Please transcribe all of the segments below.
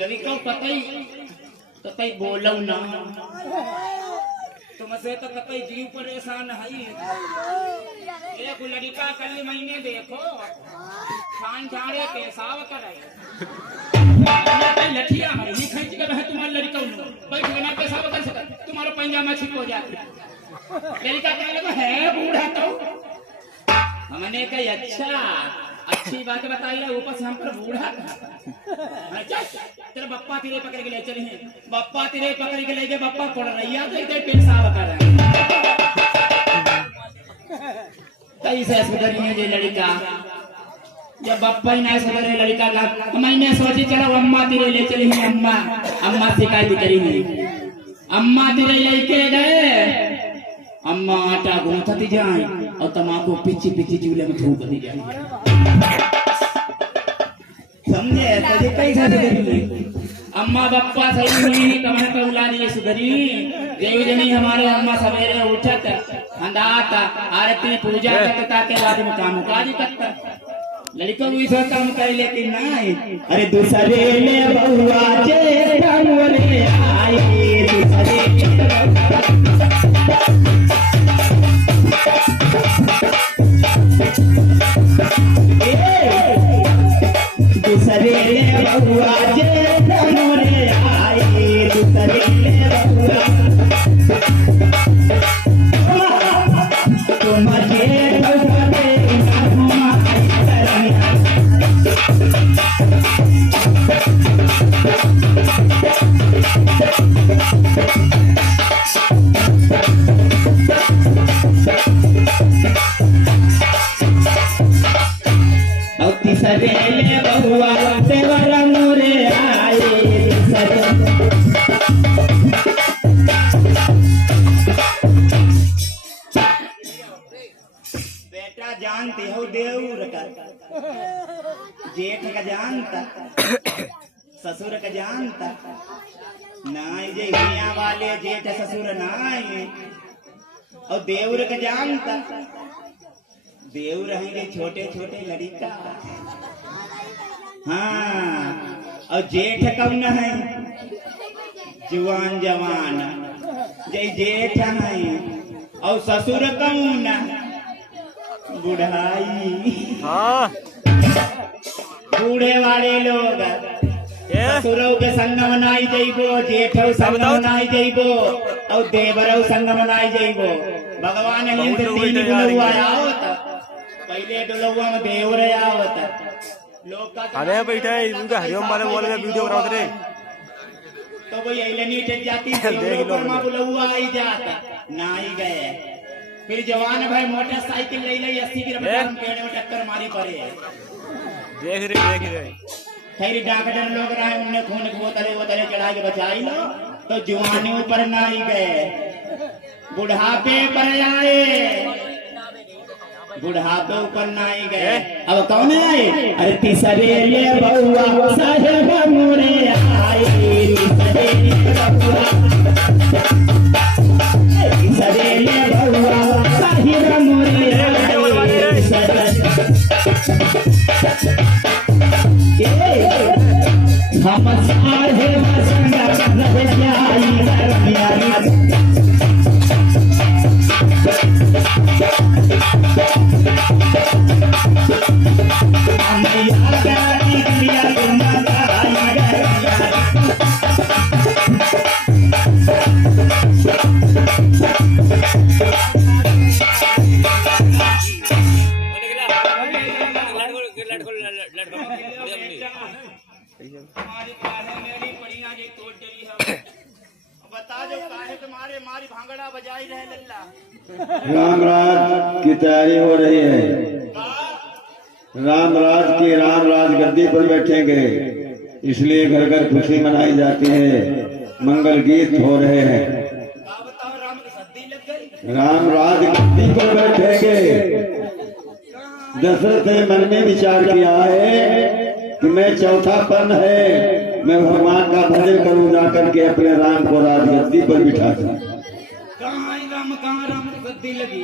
लड़का कतई बोलौ ना तुमसे तो कतई जीव परेशान है। एक लड़का कल महीने देखो खान झाड़े पेशाब करे लठिया हमारी खींच कर है तुम्हारे लड़का बैठ बना पेशाब कर सकता तुम्हारा पैजामा छिप हो जाता। लड़का कहने लगा है बूढ़ा तो हमने कही अच्छा अच्छी बात बताई ऊपर से हम पर बूढ़ा था। तेरा बप्पा तिरे पकड़ के ले चले हैं बप्पा तिरे पकड़ के ले गए बप्पा पड़ रही है तो इधर पेशाब कर रहे कैसे सुधरी है ये लड़का। जब बप्पा ही ना सुधरे लड़का का मैंने सोची चलो अम्मा तिरे ले चली हैं अम्मा शिकायत करी है अम्मा तिरे लेके गए अम्मा आटा गूंथती जाए और तमाकू पिच्ची पिच्ची चूल्हे में थूकती जाए समझे तुझे कैसा सुधरी। अम्मा बप्पा सही हुई कमर पे उला दिए सुधरी देवी जनी हमारे अम्मा सवेरे उठत अंदात आरती पूजा करता के बाद में काम काज करता लड़का भी सब काम करे लेकिन नहीं। अरे दूसरे ले बहुआ जे हमरे आए दूसरे ले बहुआ जे हमरे आए दूसरे ले बहुआ सवेले बहुआ देवर मोरे आए बेटा जानते हो देवर का जेठ का जानता ससुर का जानता नाई जे हिया वाले जेठ ससुर नाई और देवर का जानता देव रहेंगे छोटे छोटे लड़का हाँ और जेठ कौन है जुआन जवान जय जेठ है और ससुर कौन बुढ़ाई हाँ बूढ़े वाले लोग ससुरों के संग मनाई जाइबो जेठो संग मनाई जाइबो और देवरों संग मनाई जाइबो भगवान ने तीन डुलुआ आवत पहले डुलुआ में देवर आवत लोग का अरे बैठा है इनका हरिओम वाले बोल में वीडियो बना रे तो भाई एलनी टेक जाती देख लो मां बुलुआ आई जाता ना ही गए फिर जवान भाई मोटरसाइकिल ले ले 80 की रफ्तार में पेड़ में टक्कर मारी पड़े देख रहे फिर डॉक्टर लोग रहे उन्हें खून की बोतलें चढ़ा के बचाई लो तो जवानी ऊपर ना ही गए बुढ़ापे पर आए बुढ़ापे ऊपर ना ही गए अब कौन आए अरे तीसरे ले बहुआ साहेब मोरे आए तीसरे ले बहुआ साहेब मोरे हम सारे संग रह जाई रामराज की तैयारी हो रही है। रामराज की रामराज गद्दी पर बैठेंगे इसलिए घर घर खुशी मनाई जाती है मंगल गीत हो रहे हैं। रामराज गद्दी पर बैठेंगे दशरथ ने मन में विचार किया है कि मैं चौथापन है मैं भगवान का भजन करूं जाकर के अपने राम को राजगद्दी पर बिठा दूं। कहाँ राम गद्दी लगी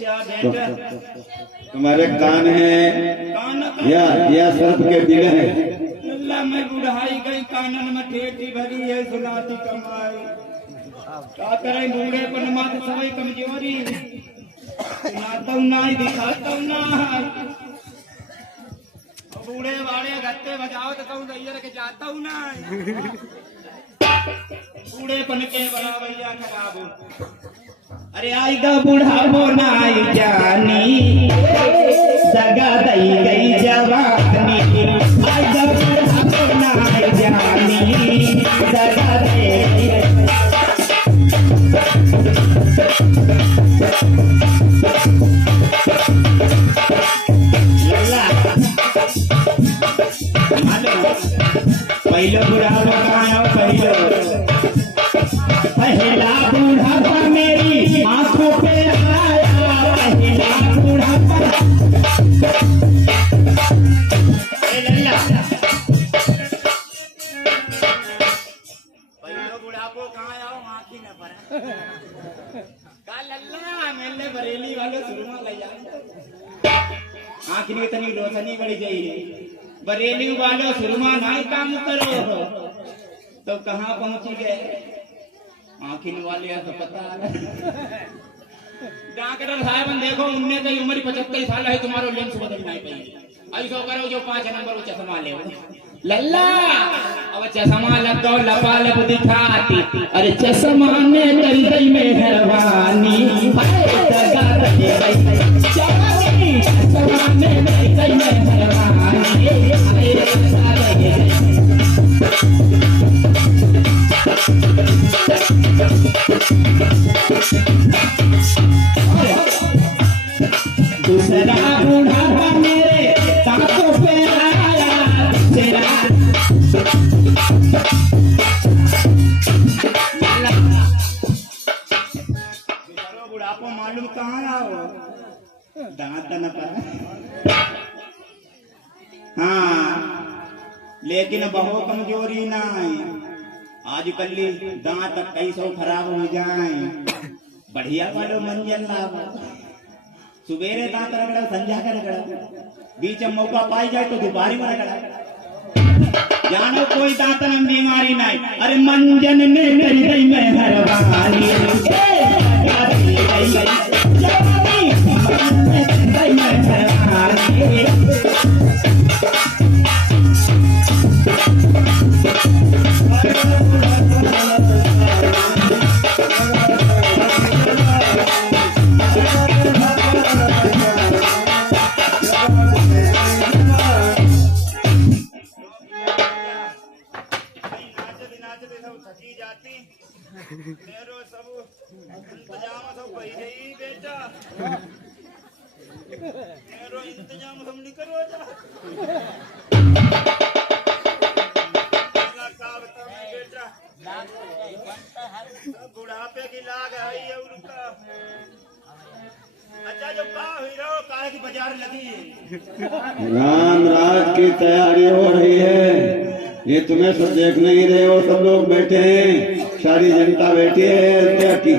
अच्छा बेटा, तुम्हारे कान हैं कान या सर्प के बिल हैं? अल्लाह मैं बुढ़ाई गई, कानन में ठेठी भरी है, सुनाती कमाई। क्या करे बूढ़े पर मत सवई कमजोरी, सुनाता हूँ ना दिखाता हूँ ना। बूढ़े वाले गत्ते बजाओ तो कहूँ दैया के जाता हूँ ना। बूढ़े पन के बड़ा भैया खराब हो। अरे आएगा बुढ़ापो ना आई जानी, दगा दई गई जवानी। आएगा बुढ़ापो ना आई जानी, दगा दई पहले बुढ़ापा कहाँ पहला बुढ़ापा मेरी आंखों पे आया, पहला बुढ़ापा। पहले बुढ़ापो कहाँ आओ आँखी न पड़ा का लल्ला मेले बरेली वालों शुरू में ले जाए आँख में तनी रोशनी बढ़ गई। बरेली वालों शुरुमा नहीं काम करो तो कहाँ पहुंची गए आखिन वाले तो पता डॉक्टर साहब देखो उनने तो उम्र 75 साल है, तुम्हारो लेंस बदल नहीं पाई। ऐसा करो जो 5 नंबर चश्मा ले लल्ला, अब चश्मा लग दो लपा लब दिखाती। अरे चश्मा ने कर गई मेहरबानी, चश्मा ने कर गई मेहरबानी। दूसरा बुढ़ापा मेरे दांतों पे आया, तेरा बुढ़ापा मालूम कहाँ आओ दांत न पर। हाँ लेकिन बहु कमजोरी ना आजकल दांत कई सौ खराब हो जाए, बढ़िया वालों मंजन लाभ। सुबेरे दांत रगड़ा, संध्या का रगड़ा, बीच में मौका पाई जाए तो दोपहरी में रगड़ा। जानो कोई दांतन बीमारी नहीं। अरे मंजन ने कर गई मेहरबानी, इंतजाम हम नहीं करो जा। बुढ़ापे की लाग है और का। अच्छा जो का हीरो काहे की बाजार लगी है, राम राज की तैयारी हो रही है। ये तुम्हें सब देख नहीं रहे हो, सब लोग बैठे हैं, सारी जनता बैठी है अयोध्या की।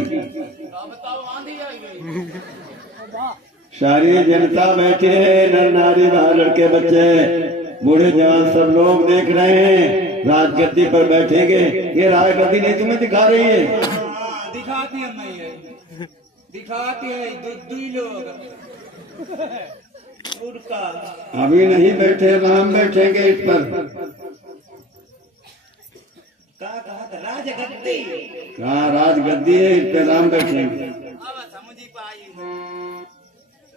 सारी जनता बैठी है, नर नारी बाहर लड़के बच्चे बूढ़े जवान सब लोग देख रहे हैं। राजगद्दी पर बैठेंगे। ये राजगद्दी नहीं तुम्हें दिखा रही है? दिखाती है नहीं है, दिखाती है दुद्धी लोग। अभी नहीं बैठे, राम बैठेंगे इस पर। राजगद्दी कहाँ राजगद्दी है, इस पे राम बैठेंगे। समझी पाई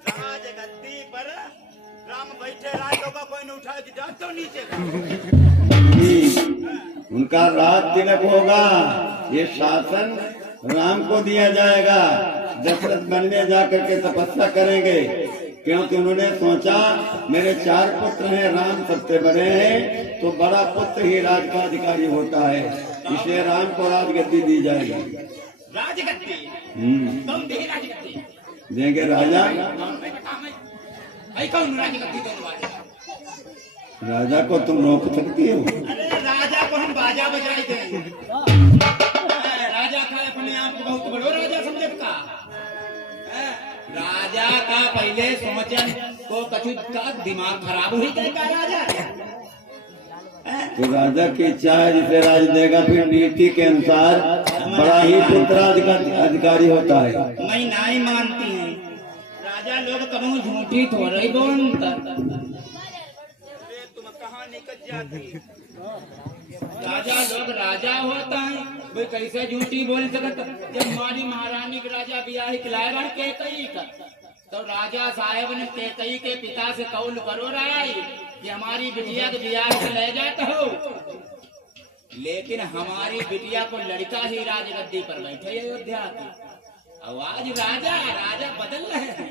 राजगद्दी पर राम बैठे, राजों का कोई न उठा के तो नीचे। उनका राज तिलक होगा, ये शासन राम को दिया जाएगा। दशरथ वन में जाकर के तपस्या करेंगे, क्योंकि उन्होंने सोचा मेरे 4 पुत्र हैं, राम सबसे बड़े हैं, तो बड़ा पुत्र ही राज का अधिकारी होता है, इसलिए राम को राजगद्दी दी जाएगी। राजगद्दी देंगे राजा। राजा को तुम रोक सकती हो? अरे राजा को हम बाजा बजाई देंगे। राजा था अपने आप को बहुत बड़ो राजा समझता। राजा पहले सोचन को कछु का दिमाग खराब हुई गए का राजा तो राजा की इच्छा है जिसे राज देगा, फिर नीति के अनुसार बड़ा ही उत्तराधिकारी होता है। मैं नहीं मानती है राजा लोग कभी झूठी थोड़ा ही बोलता। तुम कहाँ निकल जाती राजा लोग राजा होता है वे कैसे झूठी बोल सकता। जब हमारी महारानी के राजा ब्याह खिलाएगा केकई का तो राजा साहेब ने केकई के पिता से कौल करो राय कि हमारी बिटिया के ब्याह से ले जाता हो, लेकिन हमारी बिटिया को लड़का ही राजगद्दी पर बैठे अयोध्या की। अब आज राजा राजा बदल रहे हैं,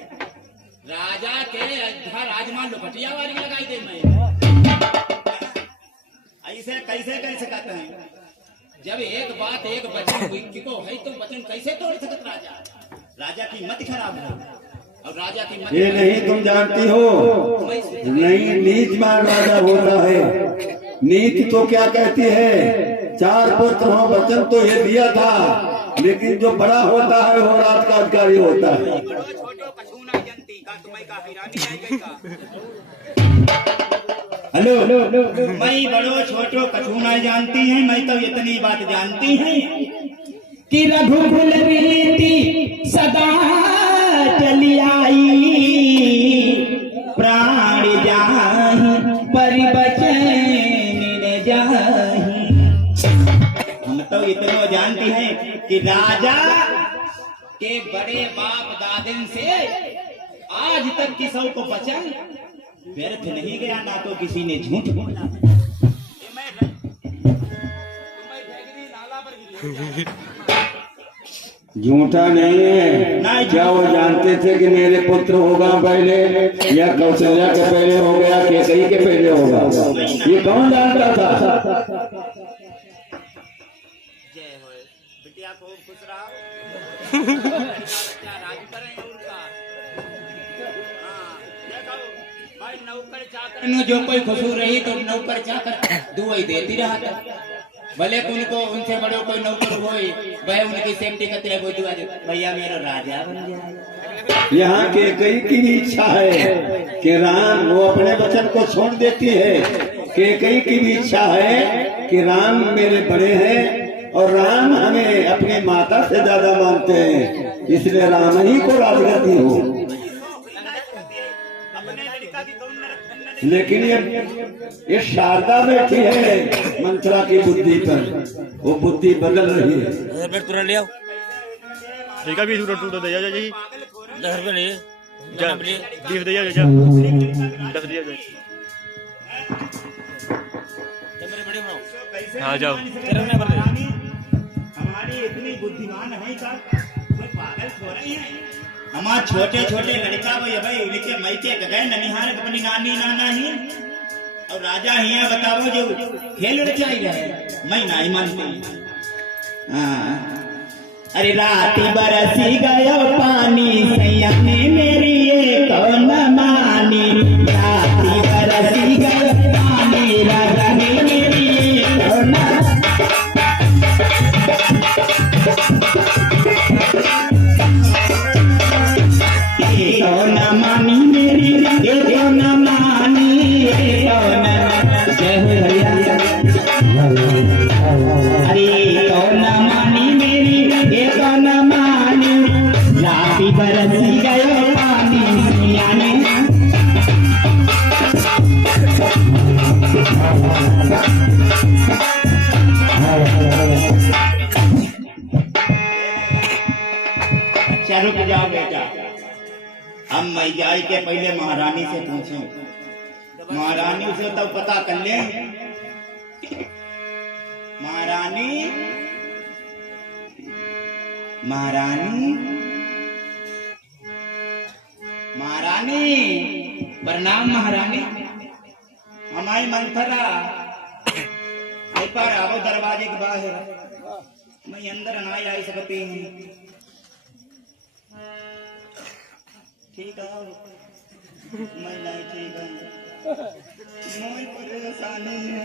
राजा के अयोध्या राजमान लुपटिया वाली लगाई दे मैं ऐसे कैसे कर सकते हैं। जब एक बात एक वचन को है तो वचन कैसे तोड़ सकते राजा। राजा की मत खराब है और राजा की मत ये नहीं तुम जानती हो, नहीं नीतिमान राजा होता है। नीति तो क्या कहती है, 4 पुत्र हो वचन तो ये दिया था, लेकिन जो बड़ा होता है वो राज का अधिकारी होता है। हेलो मैं बड़ो छोटो कछु नहीं जानती है, मैं तो इतनी बात जानती है कि रघुकुल रीति सदा चली आई, प्राण जाहि परिबचन न जाहि। हम तो इतना जानती हैं कि राजा के बड़े बाप दादन से आज तक किसी को वचन व्यर्थ नहीं गया, ना तो किसी ने झूठ बोला। झूठा नहीं है। क्या वो जानते थे कि मेरे पुत्र होगा पहले, या कौशल्या के पहले हो गया, केकई के पहले होगा? ये कौन जानता था? जय हो बिटिया को खुश रहो। नौकर चाकर जो कोई खुशू रही तो नौकर चाकर दुआई देती रहा था, भले उनको उनसे बड़े कोई नौकर होए वह उनकी सेफ्टी करते रहे, कोई दुआ दे भैया मेरा राजा बन जाए। यहाँ के कई की भी इच्छा है कि राम, वो अपने वचन को छोड़ देती है। के कई की भी इच्छा है कि राम मेरे बड़े हैं और राम हमें अपनी माता से ज्यादा मानते हैं, इसलिए राम ही को राजगद्दी हो। लेकिन ये शारदा बैठी है मंत्रा की बुद्धि पर, वो बुद्धि बदल रही है। तुरंत ले आओ ठीक है, 20 रुपये तो दे जा जी, 10 रुपये ले जा, 20 दे जा, 10 दे जा। हाँ जाओ। हमारी इतनी बुद्धिमान है का कोई पागल हो रही है। हमारे छोटे छोटे लड़का भाई उनके मैके गए ननिहार अपनी नानी नाना ही और राजा ही है, बताओ जो खेल चाहिए मैं नहीं मानती। हाँ अरे राती बरसी गयो पानी सैया ने मेरी ये कौन मानी, राती बरसी गयो पानी राजा ने मेरी ये कौन मानी मेरी ये कौन मानी, ये कौन जय हो भैया। अरे कौन मानी मेरी ये कौन मानी, राती बरसी गयो पानी सैया ने। अच्छा रुक जाओ बेटा, हम मैं जाए के पहले महारानी से पूछें। महारानी से तो पता कर ले। महारानी महारानी महारानी प्रणाम महारानी। हमारी मंथरा पर आओ दरवाजे के बाहर, मैं अंदर ना आ सकती हूँ। ठीक है मैं नहीं ठीक है, मैं परेशानी है।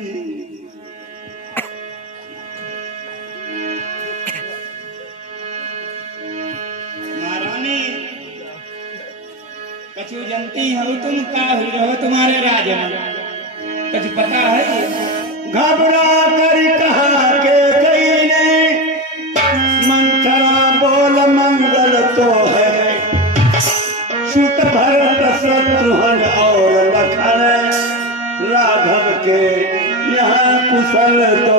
महारानी कछु जनती हो तुम का ही रहो तुम्हारे राज में कुछ पता है? घबरा कर कहा के कई ने मंत्रा बोल मंगल तो है सुत भरत शत्रुघ्न और लखन राघव के यहाँ कुशल तो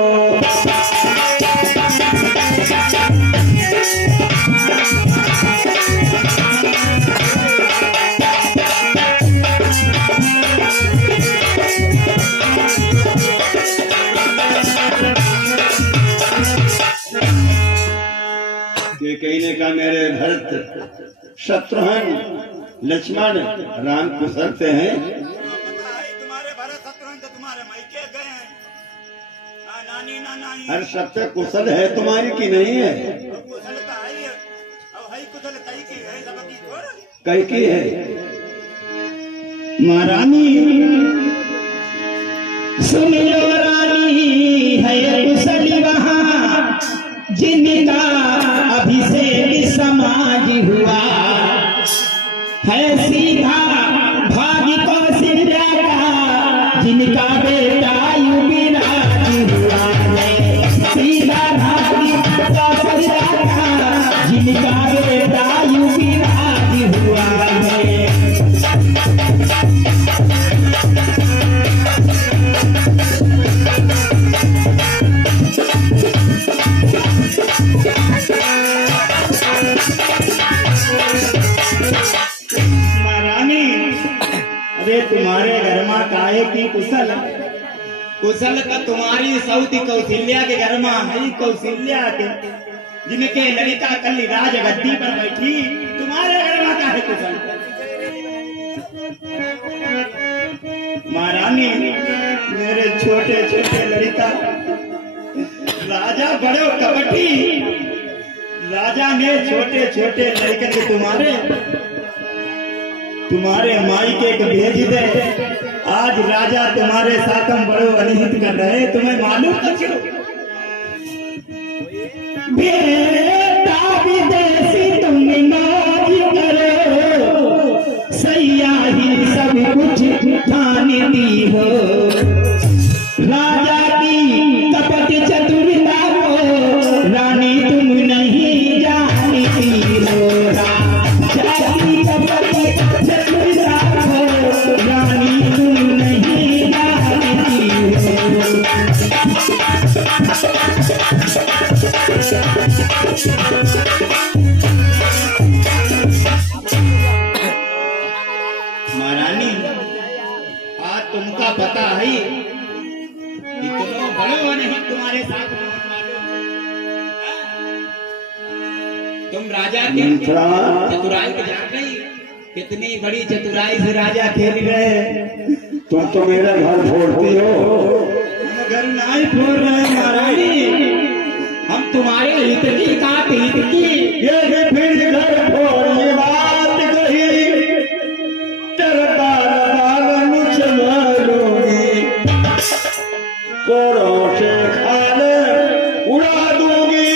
कहने का मेरे भरत शत्रुघ्न लक्ष्मण राम कुशल से हैं। तुम्हारे भरत शत्रुघ्न तो तुम्हारे मायके गए हैं। नानी नानी हर सबसे कुशल है तुम्हारी की नहीं है? कुशल का है अब है कुशल कई की है सबकी थोड़ा कई की है। महारानी सुन लो रानी है कुशली वहाँ जिनका अभिषेक समाज हुआ है सीधा भाग्य कौशल्या का जिनका बेटा युवराज हुआ है सीधा भाग्य कौशल्या का जिनका बेटा युवराज हुआ है। तुम्हारे घर में काहे की कुशल कुशल का तुम्हारी सऊदी कौशल्या के घर में है कौशल्या के जिनके ललिता कल राज गद्दी पर बैठी तुम्हारे घर में काहे कुशल। महारानी मेरे छोटे छोटे ललिता राजा बड़े कपटी राजा ने छोटे छोटे लड़के के तुम्हारे मायके को भेज दे। आज राजा तुम्हारे साथ हम बड़ो अनिहित कर रहे तुम्हें मालूम क्यों? बेटा विदेशी तुम नाज करो सैया ही सब कुछ ठान दी हो राजा की कपट चतुरता को रानी तुम नहीं जानती हो राजा की कपट रानी तुम नहीं जानती हो। महारानी आज तुमका पता है इतना बड़ो नहीं तुम्हारे साथ तुम राजा के चतुराई को जान रही कितनी बड़ी चतुराई से राजा खेल रहे। तुम तो मेरा घर फोड़ती हो। हम घर नहीं फोड़ रहे महारानी हम तुम्हारे हित की काट हित की ये फिर घर फोड़ने बात कही डरता मुझ मारूंगी कोरों से खाले उड़ा दूंगी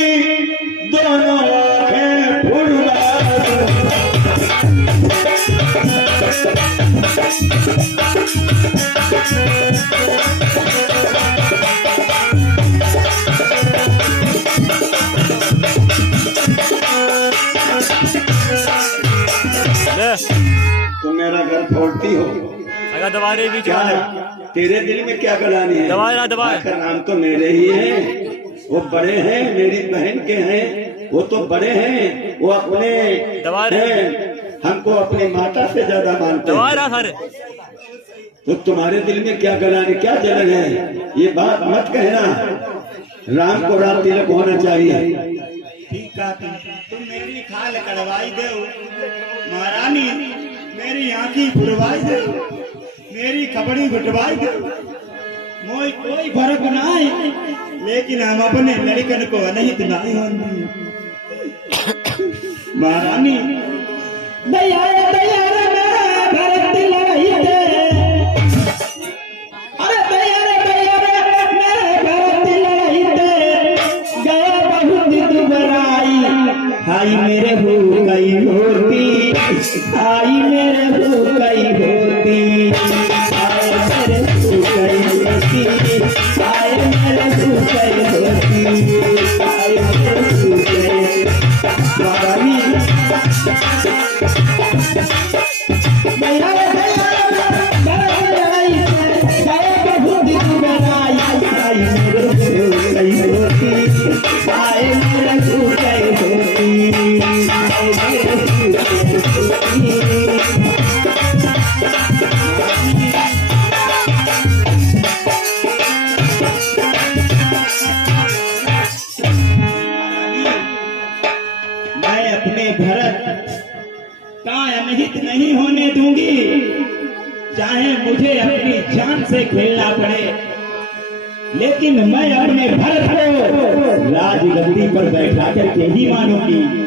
दोनों आंखें फुड़वा तुम मेरा घर फोड़ती हो। अगर दबा रही क्या है तेरे दिल में क्या गलानी है? दबा आखिर नाम तो मेरे ही है। वो बड़े हैं मेरी बहन के हैं वो तो बड़े हैं वो अपने हैं हमको अपनी माता से ज्यादा मानते हैं। तो तुम्हारे दिल में क्या गलानी क्या जलन है ये बात मत कहना। राम को रात तिलक होना चाहिए। ठीक है तुम मेरी खाल कड़वाई दो महारानी मेरी आंखी फुड़वाई दो मेरी खबड़ी घुटवाई दो मोई कोई फर्क नहीं लेकिन हम अपने लड़कन को अनहित नहीं होंगे। महारानी दया दया भरत लगाई दे अरे दया दया मेरे भरत लगाई दे गया बहुत दुबराई हाई मेरे भूख गई होती हाई मेरे भूख मैं अपने भरत का अनहित नहीं होने दूंगी, चाहे मुझे अपनी जान से खेलना पड़े, लेकिन मैं अपने भरत को राजगद्दी पर बैठा करके ही मानूंगी।